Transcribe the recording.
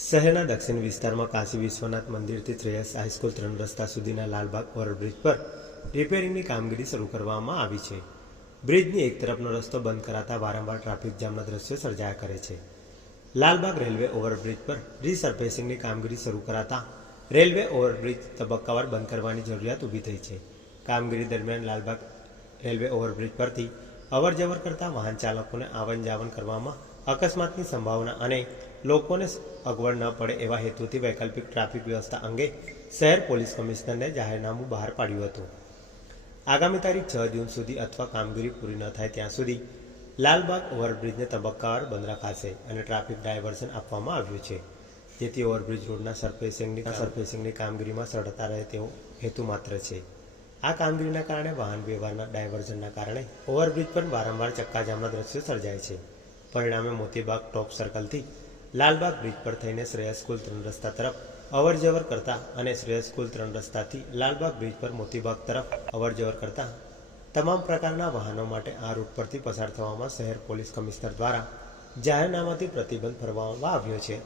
શહેરના દક્ષિણ વિસ્તારમાં કાશી વિશ્વનાથ મંદિરથી શ્રેયસ હાઈસ્કૂલ ત્રણ રસ્તા સુધીના લાલબાગ ઓવરબ્રિજ પર રિપેરિંગની કામગીરી શરૂ કરવામાં આવી છે. બ્રિજની એક તરફનો રસ્તો બંધ કરાતા વારંવાર ટ્રાફિક જામના દ્રશ્યો સર્જાયા કરે છે. લાલબાગ રેલવે ઓવરબ્રિજ પર રીસર્ફેસિંગની કામગીરી શરૂ કરાતા રેલવે ઓવરબ્રિજ તબક્કાવાર બંધ કરવાની જરૂરિયાત ઊભી થઈ છે. કામગીરી દરમિયાન લાલબાગ રેલવે ઓવરબ્રિજ પરથી અવર જવર કરતા વાહન ચાલકોને આવન જાવન કરવામાં અકસ્માતની સંભાવના અને લોકોને અગવડ ન પડે એવા હેતુથી વૈકલ્પિક ટ્રાફિક વ્યવસ્થા અંગે શહેર પોલીસ કમિશનરને જાહેરનામું બહાર પાડ્યું હતું. આગામી તારીખ છ જૂન સુધી અથવા કામગીરી પૂરી ન થાય ત્યાં સુધી લાલબાગ ઓવરબ્રિજને તબક્કાવાર બંધ રખાશે અને ટ્રાફિક ડાયવર્ઝન આપવામાં આવ્યું છે. જેથી ઓવરબ્રિજ રોડના સરફેસિંગની સરફેસિંગની કામગીરીમાં સરળતા રહે તેવો હેતુ માત્ર છે. આ કામગીરીના કારણે વાહન વ્યવહારના ડાયવર્ઝનના કારણે ઓવરબ્રિજ પર વારંવાર ચક્કાજામના દ્રશ્યો સર્જાય છે. પરિણામે મોતીબાગ ટોપ સર્કલથી લાલબાગ બ્રિજ પર થઈને શ્રેયસ સ્કૂલ ત્રણ રસ્તા તરફ અવર જવર કરતા અને શ્રેયસ સ્કૂલ ત્રણ રસ્તાથી લાલબાગ બ્રિજ પર મોતીબાગ તરફ અવર જવર કરતા તમામ પ્રકારના વાહનો માટે આ રૂટ પરથી પસાર થવામાં શહેર પોલીસ કમિશનર દ્વારા જાહેરનામાથી પ્રતિબંધ ફરવામાં આવ્યો છે.